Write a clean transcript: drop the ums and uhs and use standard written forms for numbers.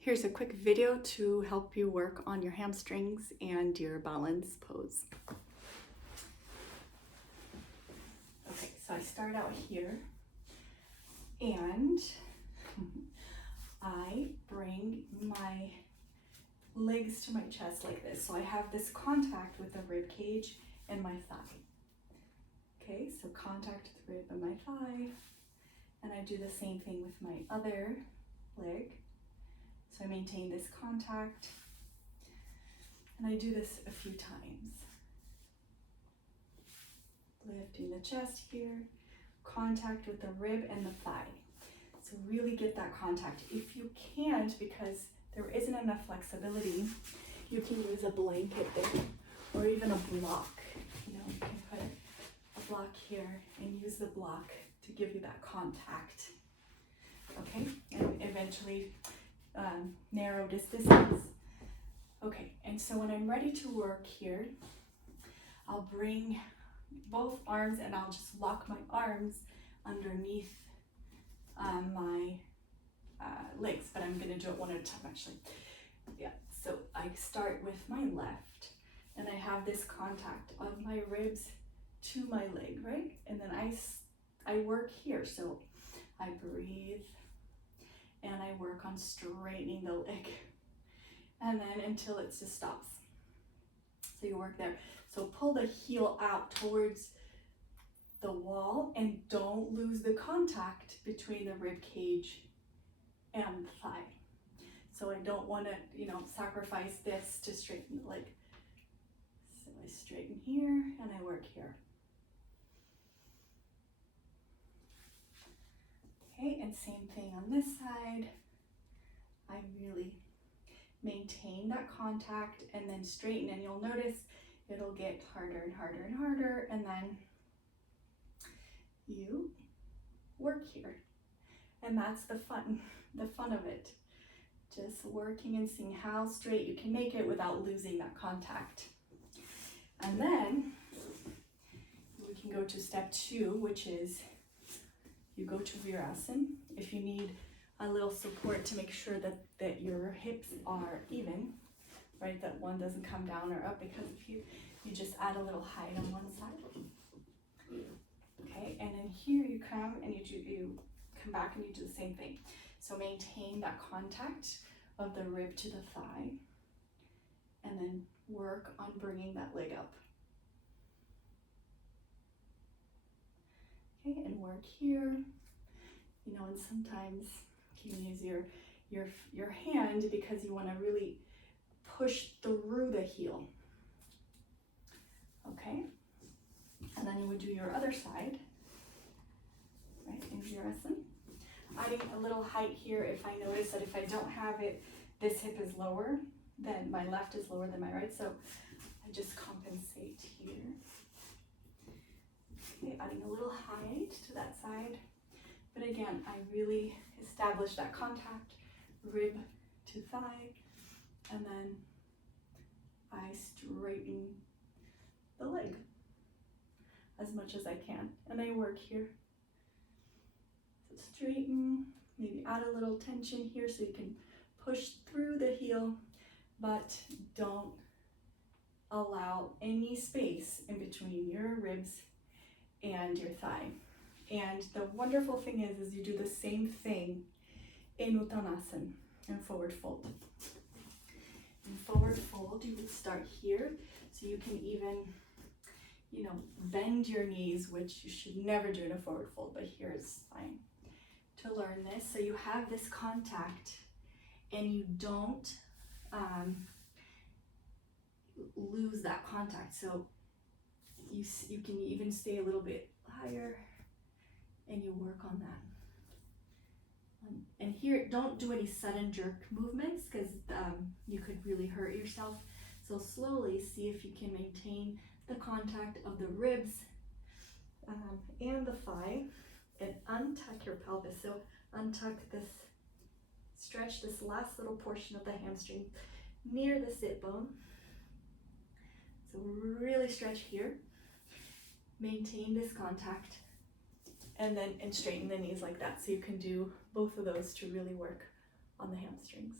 Here's a quick video to help you work on your hamstrings and your balance pose. Okay, so I start out here and I bring my legs to my chest like this. So I have this contact with the rib cage and my thigh. Okay, so contact with the rib and my thigh. And I do the same thing with my other leg. So I maintain this contact, and I do this a few times. Lifting the chest here, contact with the rib and the thigh. So really get that contact. If you can't, because there isn't enough flexibility, you can use a blanket there, or even a block. You can put a block here and use the block to give you that contact. Okay, and eventually narrow distance. Okay, and so when I'm ready to work here, I'll bring both arms and I'll just lock my arms underneath my legs, but I'm gonna do it one at a time actually. Yeah, so I start with my left and I have this contact of my ribs to my leg, right? And then I work here, so I breathe and I work on straightening the leg, and then until it just stops. So you work there. So pull the heel out towards the wall and don't lose the contact between the rib cage and the thigh. So I don't want to, sacrifice this to straighten the leg. So I straighten here and I work here. Okay, and same thing on this side. I really maintain that contact and then straighten, and you'll notice it'll get harder and harder and harder, and then you work here. And that's the fun of it. Just working and seeing how straight you can make it without losing that contact. And then we can go to step 2, which is you go to virasana. If you need a little support to make sure that your hips are even, right? That one doesn't come down or up, because if you just add a little height on one side. Okay, and then here you come and you come back and you do the same thing. So maintain that contact of the rib to the thigh, and then work on bringing that leg up. Okay, and work here. And sometimes you can use your hand because you want to really push through the heel. Okay, and then you would do your other side, right, in virasana. Adding a little height here if I notice that if I don't have it, this hip is lower, then my left is lower than my right, so I just compensate here. Okay, adding a little height to that side. But again, I really establish that contact, rib to thigh, and then I straighten the leg as much as I can, and I work here. So straighten, maybe add a little tension here so you can push through the heel, but don't allow any space in between your ribs and your thigh. And the wonderful thing is you do the same thing in Uttanasana, in forward fold. In forward fold, you would start here, so you can even, bend your knees, which you should never do in a forward fold, but here is fine to learn this. So you have this contact, and you don't lose that contact. So you can even stay a little bit higher, and you work on that. And here, don't do any sudden jerk movements, because you could really hurt yourself. So slowly see if you can maintain the contact of the ribs and the thigh, and untuck your pelvis. So untuck this, stretch this last little portion of the hamstring near the sit bone. So really stretch here, maintain this contact, and straighten the knees like that. So you can do both of those to really work on the hamstrings.